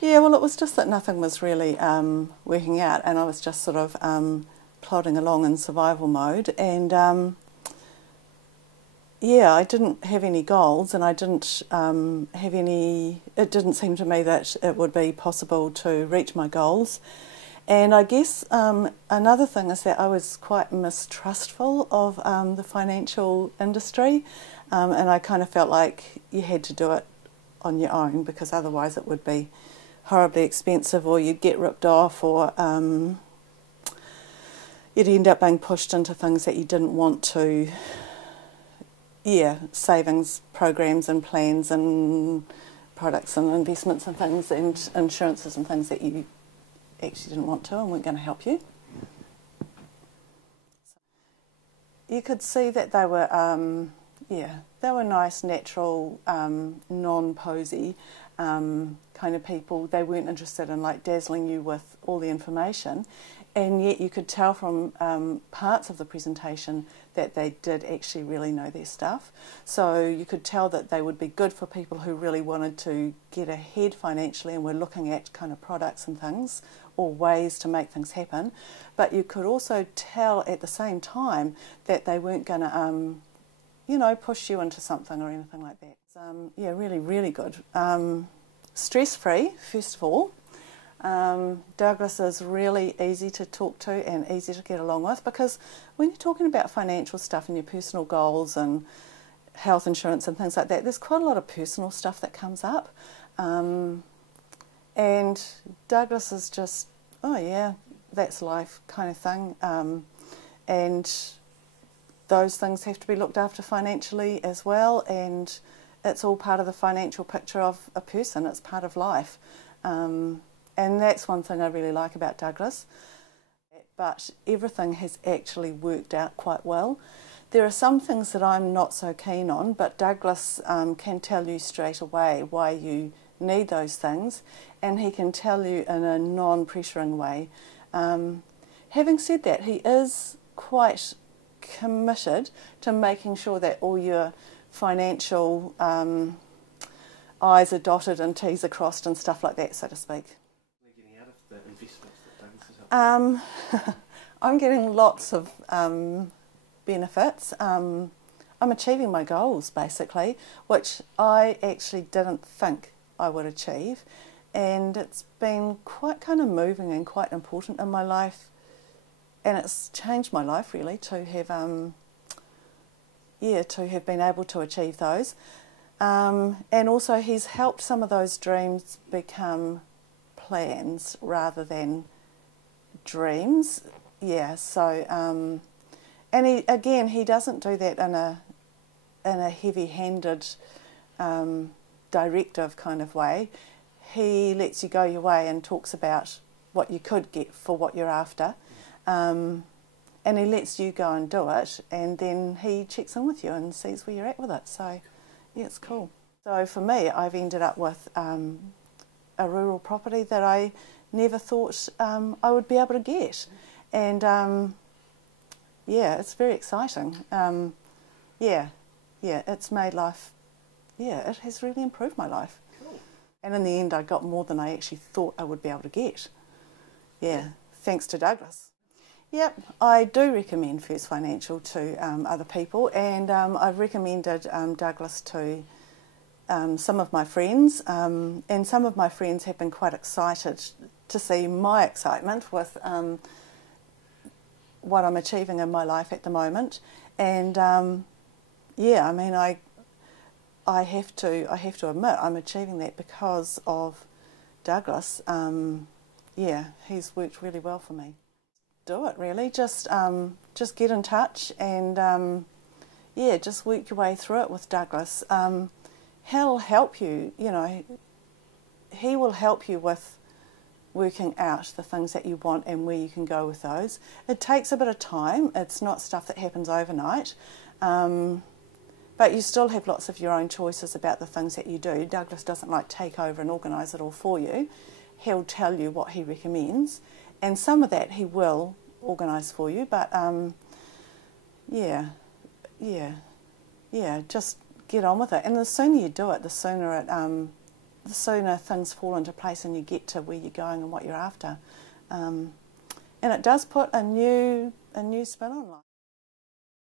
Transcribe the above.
Yeah, well, it was just that nothing was really working out, and I was just sort of plodding along in survival mode. And yeah, I didn't have any goals, and I didn't have any. It didn't seem to me that it would be possible to reach my goals. And I guess another thing is that I was quite mistrustful of the financial industry, and I kind of felt like you had to do it on your own because otherwise it would be horribly expensive, or you'd get ripped off, or you'd end up being pushed into things that you didn't want to. Yeah, savings programs and plans and products and investments and things and insurances and things that you actually didn't want to and weren't going to help you. You could see that they were, they were nice, natural, non-posy kind of people. They weren't interested in like dazzling you with all the information, and yet you could tell from parts of the presentation that they did actually really know their stuff. So you could tell that they would be good for people who really wanted to get ahead financially and were looking at kind of products and things or ways to make things happen. But you could also tell at the same time that they weren't going to, push you into something or anything like that. Yeah, really, really good. Stress-free, first of all. Douglas is really easy to talk to and easy to get along with, because when you're talking about financial stuff and your personal goals and health insurance and things like that, there's quite a lot of personal stuff that comes up. And Douglas is just, oh yeah, that's life kind of thing. And those things have to be looked after financially as well, and it's all part of the financial picture of a person. It's part of life. And that's one thing I really like about Douglas. But everything has actually worked out quite well. There are some things that I'm not so keen on, but Douglas can tell you straight away why you need those things, and he can tell you in a non-pressuring way. Having said that, he is quite committed to making sure that all your financial I's are dotted and T's are crossed and stuff like that, so to speak. I'm getting lots of benefits. I'm achieving my goals, basically, which I actually didn't think I would achieve, and it's been quite kind of moving and quite important in my life, and it's changed my life really to have been able to achieve those, and also he's helped some of those dreams become plans rather than dreams. Yeah, so and he doesn't do that in a heavy-handed directive kind of way. He lets you go your way and talks about what you could get for what you're after, and he lets you go and do it, and then he checks in with you and sees where you're at with it. So yeah, it's cool. So for me, I've ended up with a rural property that I never thought I would be able to get, and yeah, it's very exciting. It's made life, it has really improved my life. Cool. And in the end I got more than I actually thought I would be able to get. Yeah, thanks to Douglas. Yep, I do recommend First Financial to other people, and I've recommended Douglas to some of my friends, and some of my friends have been quite excited to see my excitement with what I'm achieving in my life at the moment. And yeah, I mean, I have to admit I'm achieving that because of Douglas. Yeah, he's worked really well for me. Do it really. Just get in touch and yeah, just work your way through it with Douglas. He'll help you. You know, he will help you with working out the things that you want and where you can go with those. It takes a bit of time. It's not stuff that happens overnight, but you still have lots of your own choices about the things that you do. Douglas doesn't like take over and organise it all for you. He'll tell you what he recommends, and some of that he will organise for you, but yeah, just get on with it. And the sooner you do it, the sooner the sooner things fall into place and you get to where you're going and what you're after. And it does put a new spin on life.